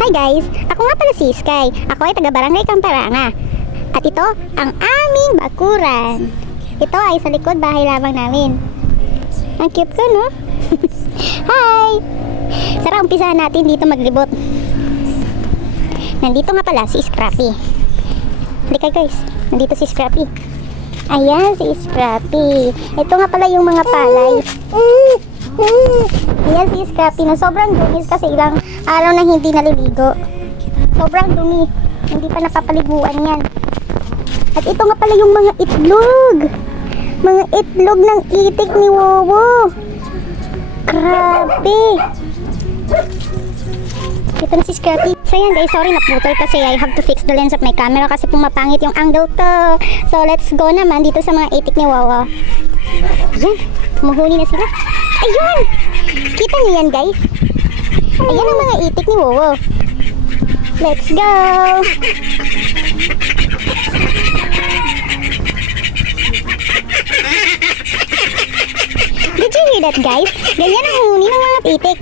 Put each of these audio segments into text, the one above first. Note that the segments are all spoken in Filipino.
Hi guys! Ako nga pala si Sky. Ako ay taga-Barangay Kamparanga. At ito ang aming bakuran. Ito ay sa likod bahay lamang namin. Ang cute ko, no? Hi! Tara, umpisahan natin dito maglibot. Nandito nga pala si Scrappy. Halika guys, nandito si Scrappy. Ayan si Scrappy. Ito nga pala yung mga palay. Ayan si Scrappy na sobrang dumis kasi ilang araw na hindi naliligo. Sobrang dumi. Hindi pa napapaliguan yan. At ito nga pala yung mga itlog. Mga itlog ng itik ni Wowo. Grabe. Ito na si Scrappy. So yan guys, sorry naputol kasi I have to fix the lens of my camera kasi pumapangit yung angle to. So let's go naman dito sa mga itik ni Wowo. Ayan, mahuli na sila. Ayun! Kita niyo yan guys? Ayan ang mga itik ni Wowo. Let's go! Did you hear that guys? Ganyan ang huni ng mga itik.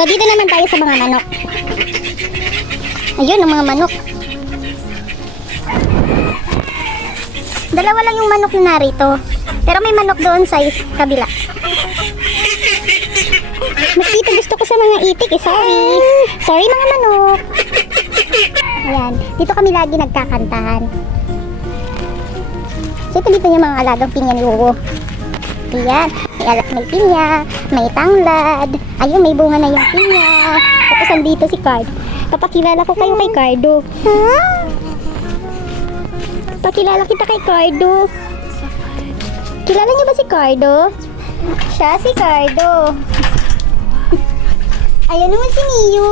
So dito naman tayo sa mga manok. Ayun ang mga manok. Dalawa lang yung manok na narito. Pero may manok doon sa kabila. Mas dito gusto ko sa mga itik eh. Sorry. Sorry mga manok. Ayan. Dito kami lagi nagkakantahan. So ito dito yung mga alagang pinya ni Wowo. Ayan. May pinya. May tanglad. Ayun, may bunga na yung pinya. Tapos andito si Card. Papakilala ko kayo kay Cardo. Pakilala kita kay Cardo. Kilala niyo ba si Cardo? Siya si Cardo. Ayan naman si Miyu.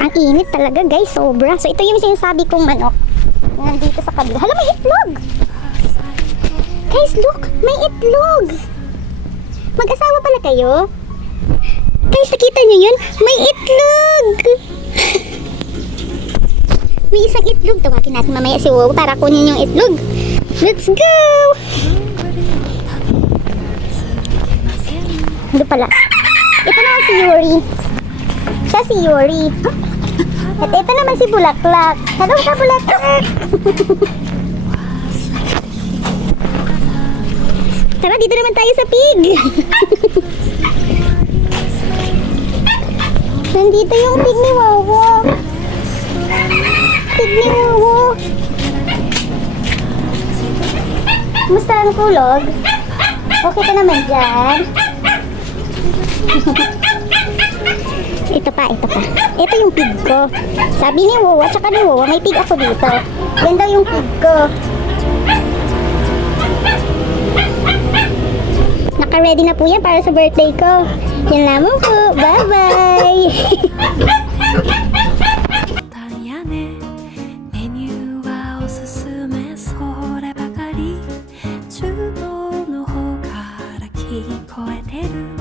Ang init talaga guys, sobra. So ito yung sinasabi kong manok. Nandito sa kabila. Hala, may itlog! Guys, look! May itlog! Mag-asawa pala kayo? Guys, nakita niyo yun? May itlog! May isang itlog. Tawagin natin mamaya si Wowo para kunin yung itlog. Let's go! Ito pala. Ito naman si Yuri. Siya si Yuri. At ito naman si Bulaklak. Hello ka, Bulaklak! Tara, dito naman tayo sa pig. Nandito yung pig ni Wowo. Pig ni Wowo. Kumusta ang kulog? Okay ka naman dyan? Ito pa. Ito yung pig ko. Sabi ni Wowo at saka ni Wowo, may pig ako dito. Yan daw yung pig ko. Naka-ready na po yan para sa birthday ko. Yan lamang po. Bye-bye! メニューはおすすめそればかり厨房の方から聞こえてる